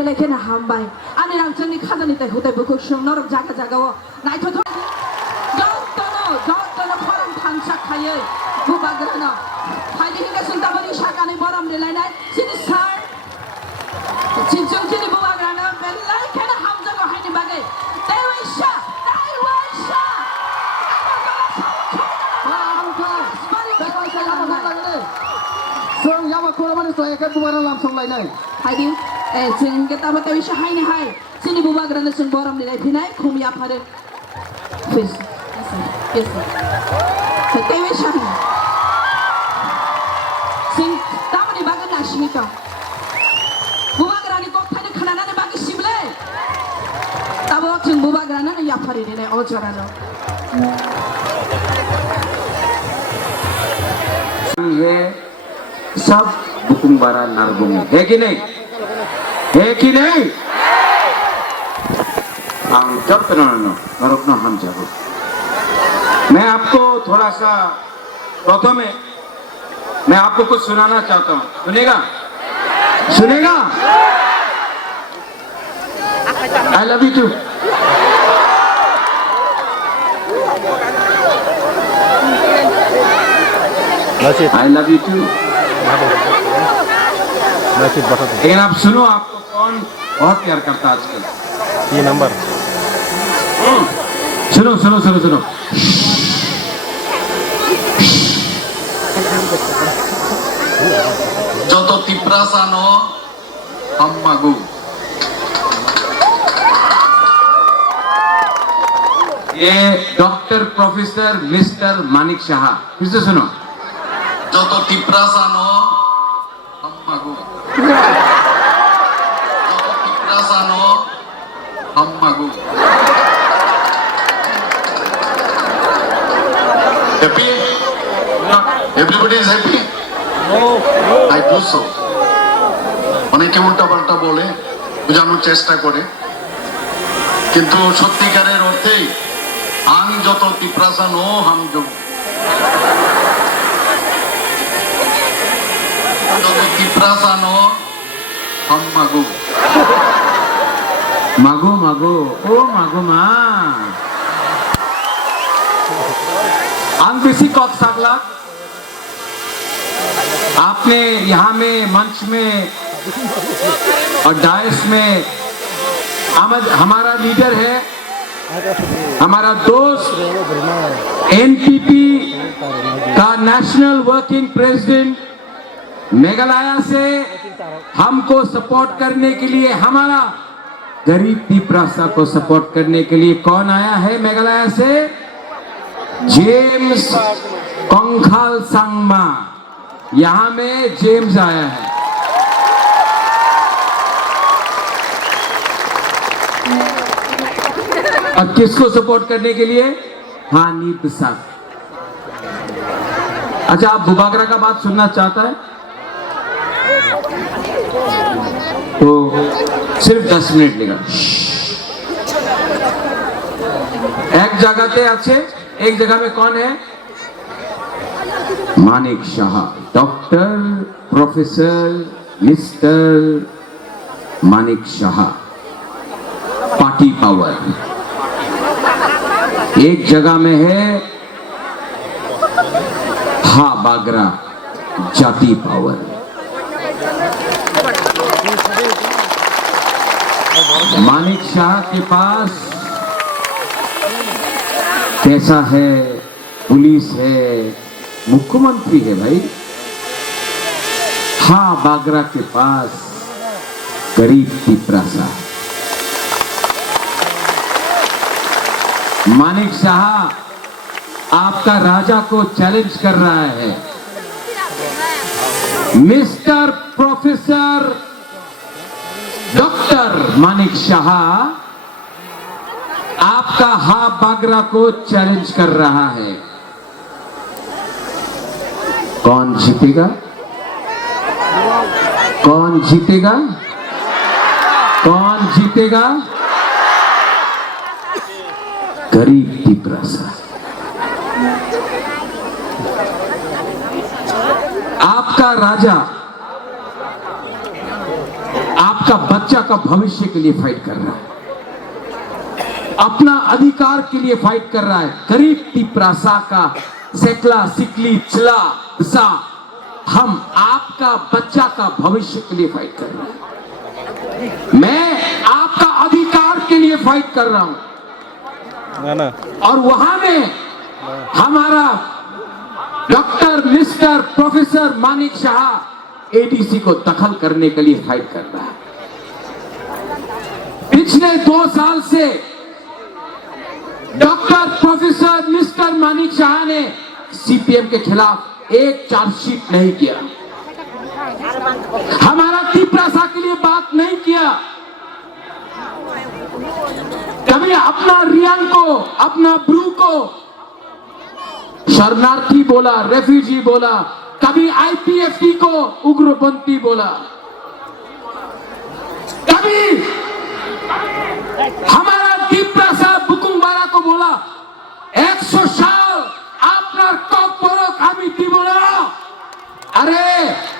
बेले केना हामबाय आनि रां जोंनि खाजानिफ्राय हुदाय बुखौ सोंनर जागा जागाव नायथ'थ' ज'नो फराम थांसाखायो बुबाग्रानो फायदि हिंगासिन दाबोनि सागानि बरम लिलायनाय सिनि सार चिनजों चिनि बुबाग्रानो बेलाय केना हामजागौ हायनि बागै देवैसा जों यामा खौरामानि सायाव बुबारा लामसंलायनाय हायदि जों गेताबा देवैसा हायनि हाय चिनि बुबाग्रानो जों बरम लिलायफिनाय खुमिया फारो फिस yes sir देवैसा जों दामनि बागै नासिमिथ' बुबाग्रानि गथायनि खोनानानै बागै सिमले दाबो जों बुबाग्रानो याफारि देनाय अजरानो ये सब बुकुंबारा नारबुंग है कि नहीं हम जब नरकना हम जाओ मैं आपको थोड़ा सा प्रथम में मैं आपको कुछ सुनाना चाहता हूँ सुनेगा I love you too I love you too लेकिन आप सुनो आपको कौन बहुत प्यार करता है आजकल ये नंबर सुनो যত তিপ্রাসানো হাম্মাগু ये doctor professor mister Manik Shah फिर से सुनो যত তিপ্রাসানো হাম্মাগু যত তিপ্রাসানো হাম্মাগু Happy? Everybody is happy? I do so. অনেকে উল্টাপাল্টা বলে বোঝানোর চেষ্টা করে কিন্তু সত্যিকারের অর্থেই আং যত তিপ্রাসানো হামজু যত তিপ্রাসানো হাম্মাগু मागो ओ मागो मा आंग बेसी कॉक सागला आपने यहाँ में मंच में और डायस में हमारा लीडर है हमारा दोस्त एनपीपी का नेशनल वर्किंग प्रेसिडेंट मेघालय से हमको सपोर्ट करने के लिए हमारा गरीब तिप्रासा को सपोर्ट करने के लिए कौन आया है मेघालय से जेम्स कंखाल सांगमा यहाँ में जेम्स आया है और किसको सपोर्ट करने के लिए हाँ नीत साहब अच्छा आप बुबागरा का बात सुनना चाहता है तो सिर्फ 10 मिनट लेगा एक जगह पे अच्छे एक जगह में कौन है Manik Shah doctor professor mister Manik Shah party power एक जगह में है हा बागरा जाति पावर मानिक शाह के पास कैसा है पुलिस है मुख्यमंत्री है भाई हाँ बागरा के पास गरीब तिप्रासा है मानिक शाह आपका राजा को चैलेंज कर रहा है mister professor doctor Manik Shah आपका हा बागरा को चैलेंज कर रहा है कौन जीतेगा गरीब तिप्रासा आपका राजा आपका बच्चा बच्चा का भविष्य के लिए फाइट कर रहा है, अपना अधिकार के लिए फाइट कर रहा है। गरीब तिप्रासा का सेकला सिकली चला सा, हम आपका बच्चा का भविष्य के लिए फाइट कर रहे हैं। मैं आपका अधिकार के लिए फाइट कर रहा हूं। और वहां में हमारा doctor mister professor Manik Shah ADC को दखल करने के लिए फाइट कर रहा है। पिछले 2 साल से doctor professor mister Manik Shah ने सीपीएम के खिलाफ एक चार्जशीट नहीं किया, हमारा तिप्रासा के लिए बात नहीं किया, कभी अपना रियान को, अपना ब्रू को शरणार्थी बोला, रेफ्यूजी बोला, कभी आईपीएफटी को उग्रपंथी बोला, कभी हमारा तिप्रासा बुकुंबारा को बोला 100 साल आपना कॉर्पोरेट आमिती बोला। अरे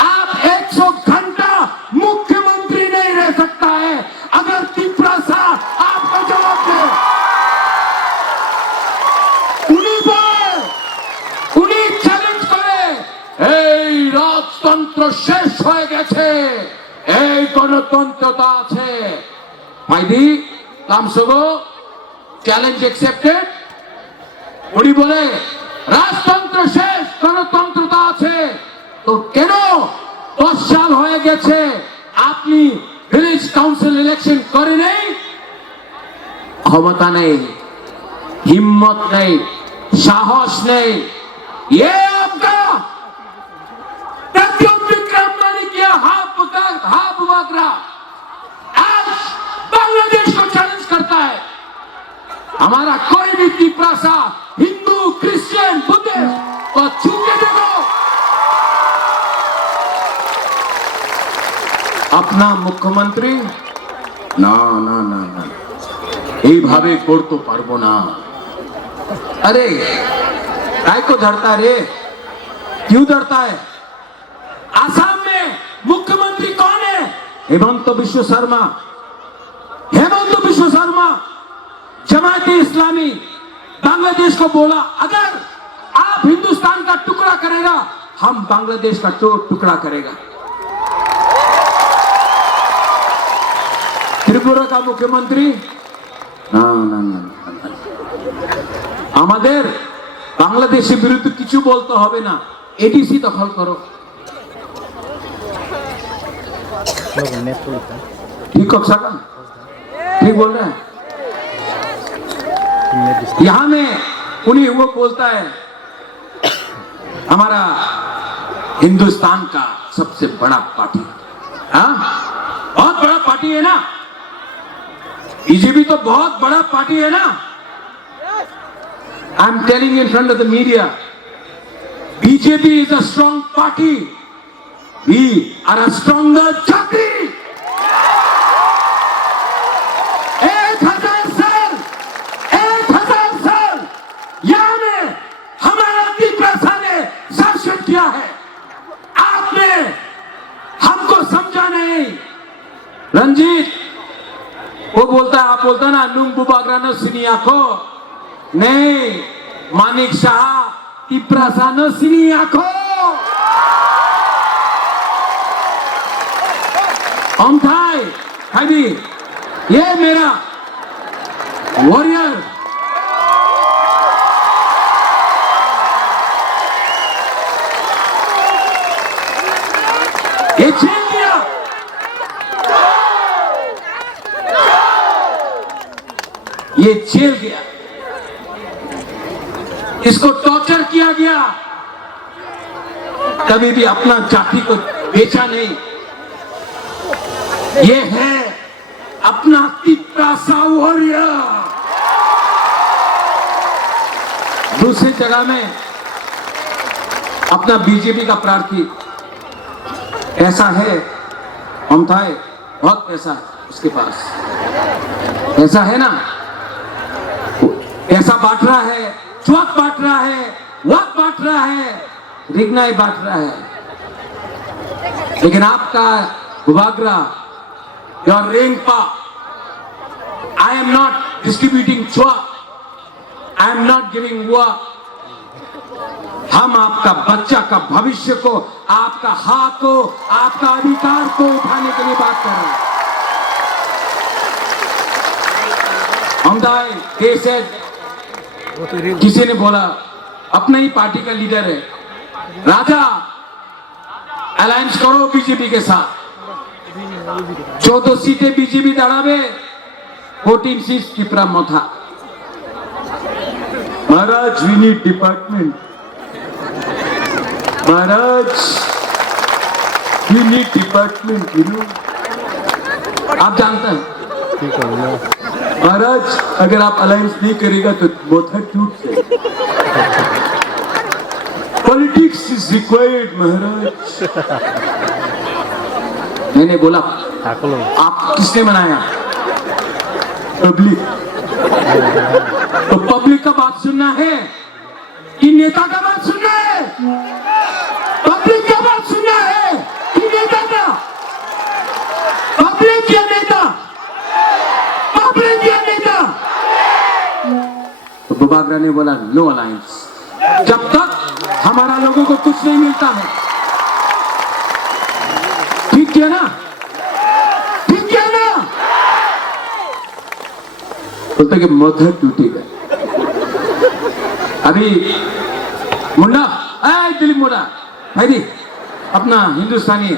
आप 100 घंटा मुख्यमंत्री नहीं रह सकता है अगर तिप्रासा आपको जवाब दे। उन्हीं চ্যালেঞ্জ করে এই রাজতন্ত্র শেষ হয়ে গেছে, এই গণতন্ত্রতা আছে। ভাইদি কামসগো চ্যালেঞ্জ অ্যাকসেপ্টেড। উনি বলে রাজতন্ত্র শেষ, গণতন্ত্রতা আছে। তো কেন 10 সাল হয়ে গেছে আপনি ভিলেজ কাউন্সিল ইলেকশন করে নেই? ক্ষমতা নেই, হিম্মত নেই, সাহস নেই। ये आपका प्रत्युत विक्रम मानी किया हाफ वागरा आज बांग्लादेश को चैलेंज करता है। हमारा कोई भी तिप्रासा हिंदू, क्रिश्चियन, बुद्धिस्ट को छू के देखो। अपना मुख्यमंत्री ना ना ना ना এইভাবে করতে পারবো না। अरे काय को धरता रे, क्यों धरता है? आसाम में मुख्यमंत्री कौन है? हेमंत बिश्व शर्मा। हेमंत बिश्व शर्मा जमाते इस्लामी बांग्लादेश को बोला अगर आप हिंदुस्तान का टुकड़ा करेगा हम बांग्लादेश का टुकड़ा करेगा। त्रिपुरा का मुख्यमंत्री ना ना ना আমাদের বাংলাদেশের বিরুদ্ধে কিছু বলতে হবে না, এডিসি দখল করো। ठीक हो सका? ठीक बोल रहे हैं। यहां में उन्हीं वो बोलता है हमारा हिंदुस्तान का सबसे बड़ा पार्टी, हाँ बहुत बड़ा पार्टी है ना, बीजेपी तो बहुत बड़ा पार्टी है ना। I'm telling you in front of the media, BJP is a strong party. We are a stronger jati. 1000 साल यहाँ में हमारा तिप्रासा ने शासन किया है, आपने हमको समझा नहीं। रंजीत वो बोलता है, आप बोलता ना नुंग बुबागरा न सिनिया को नहीं, मानिक शाह तिप्रासा न सिनिया को। ओमथाई भाई ये मेरा वॉरियर ये झेल दिया, ये झेल गया, इसको टॉर्चर किया गया, कभी भी अपना जाति को बेचा नहीं। ये है अपना तिप्रासा वॉरियर। दूसरी जगह में अपना बीजेपी का प्रार्थी ऐसा है, ओमथाई बहुत पैसा है उसके पास, ऐसा है ना, ऐसा बांट रहा है, चौक बांट रहा है, वक्त बांट रहा है, रिगनाई बांट रहा है। लेकिन आपका गुबागरा your Rengpa. I am not distributing chua. I am not giving wa. हम आपका बच्चा का भविष्य को, आपका हक को, आपका अधिकार को उठाने के लिए बात कर रहे हैं। अमदाय देश है, किसी ने बोला अपना ही पार्टी का लीडर है, राजा अलायंस करो बीजेपी के साथ, 14 सीटें बीजेपी दड़ावे, 14 सीट्स की प्रमो था। Maharaj we need department, Maharaj we need department, you know. आप जानते हैं महाराज अगर आप अलायंस नहीं करेगा तो बहुत टूट जाएगा। पॉलिटिक्स इज रिक्वायर्ड महाराज। मैंने बोला आप किसने बनाया? पब्लिक। तो पब्लिक का बात सुनना है कि नेता का बात सुनना है? पब्लिक का बात सुनना है कि नेता का? पब्लिक या नेता? पब्लिक या नेता? तो बुबागरा ने बोला नो अलायंस, जब तक हमारा लोगों को कुछ नहीं मिलता है। ठीक है ना? ठीक है ना? बोलते कि मधर टूटेगा। अभी मुंडा, दिलीप मुंडा भाई अपना हिंदुस्तानी है,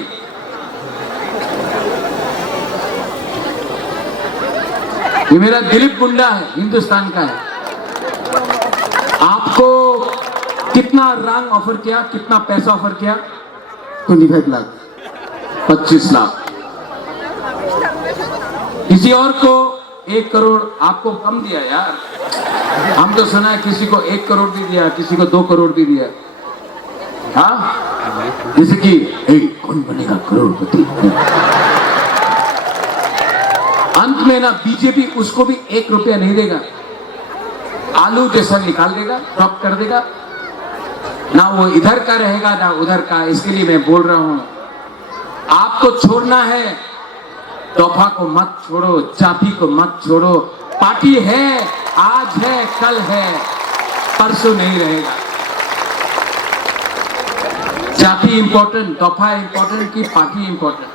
ये मेरा दिलीप मुंडा है, हिंदुस्तान का है। आपको कितना रंग ऑफर किया, कितना पैसा ऑफर किया? 25 लाख, 25 लाख। किसी और को 1 करोड़, आपको कम दिया यार। हम तो सुना है किसी को 1 करोड़ भी दिया, किसी को 2 करोड़ भी दिया। हाँ, जैसे कि कौन बनेगा करोड़पति। अंत में ना बीजेपी उसको भी 1 रुपया नहीं देगा, आलू जैसा निकाल देगा, ड्रॉप कर देगा। ना वो इधर का रहेगा ना उधर का। इसके लिए मैं बोल रहा हूं, आपको छोड़ना है, तोहफा को मत छोड़ो, जाति को मत छोड़ो। पार्टी है, आज है, कल है, परसों नहीं रहेगा। जाति इंपॉर्टेंट, तोहफा इंपॉर्टेंट की पार्टी इंपॉर्टेंट?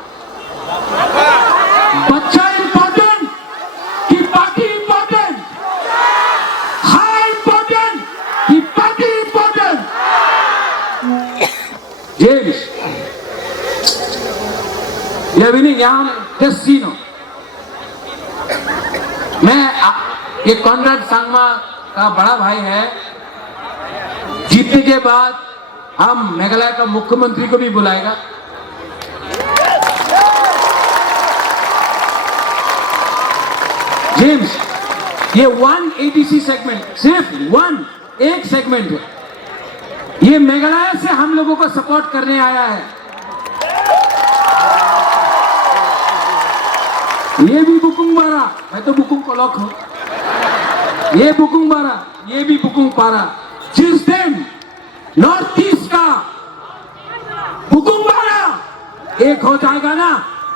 बच्चा इंपॉर्टेंट की पार्टी इंपॉर्टेंट? हाई इंपॉर्टेंट की पार्टी इंपॉर्टेंट? जेम्स, ये भी नहीं, यहां जस्ट सीनो। मैं ये कॉनराड सांगमा का बड़ा भाई है। जीतने के बाद हम मेघालय का मुख्यमंत्री को भी बुलाएगा। जेम्स, ये 1 ADC सेगमेंट, सिर्फ एक सेगमेंट है। ये मेघालय से हम लोगों को सपोर्ट करने आया है। ये भी बुकुंग बारा, मैं तो बुकुंग को लॉक हूं। ये बुकुंग बारा, ये भी बुकुंग पारा। जिस दिन नॉर्थ ईस्ट का बुकुंग बारा एक हो जाएगा ना,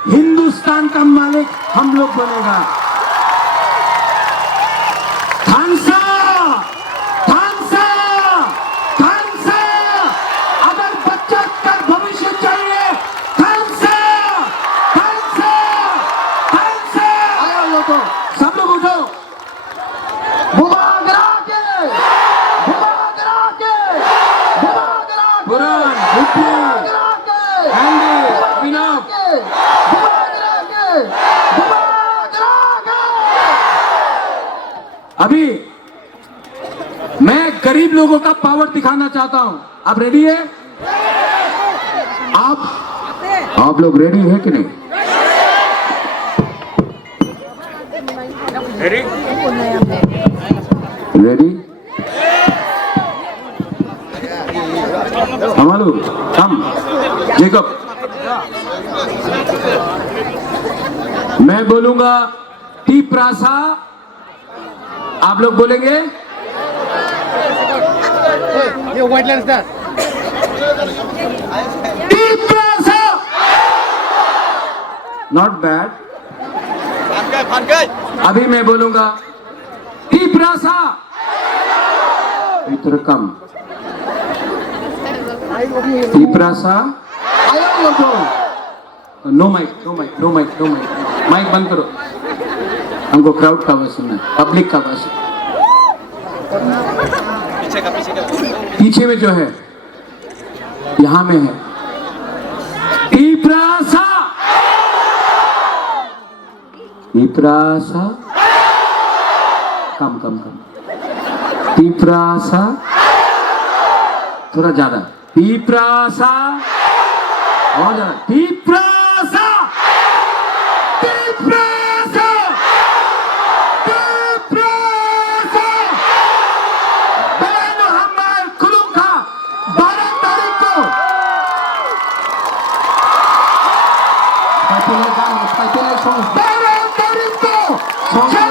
हिंदुस्तान का मालिक हम लोग बनेगा। थानसा, थानसा, थानसा, अगर बच्चा का भविष्य चाहिए, थानसा, थानसा, थानसा। आया लो तो सब लोग उठो। बुबागरा के, बुबागरा के, बुबागरा के, बुरान, भुट्टी, बुबागरा के, हैंडी, अभिनव। के, बुबागरा के, बुबागरा के। अभी मैं गरीब लोगों का पावर दिखाना चाहता हूं। आप रेडी है? आप लोग रेडी है कि नहीं? रेडी? हमारू हम जेकब, मैं बोलूंगा टी प्रासा, आप लोग बोलेंगे ये white land star Tiprasa. Not bad. अभी मैं बोलूंगा Tiprasa Itrakam Tiprasa Ayaw mo to. No mic mic बंद करो हमको क्राउड का आवाज सुनना है पब्लिक का आवाज पीछे में जो है यहाँ में है Tiprasa कम Tiprasa थोड़ा ज्यादा Tiprasa और ज्यादा Tiprasa बड़े मोहम्मद कुलूम का 12 तारीख को Pagpilay ka, pagpilay song. 12 तारीख को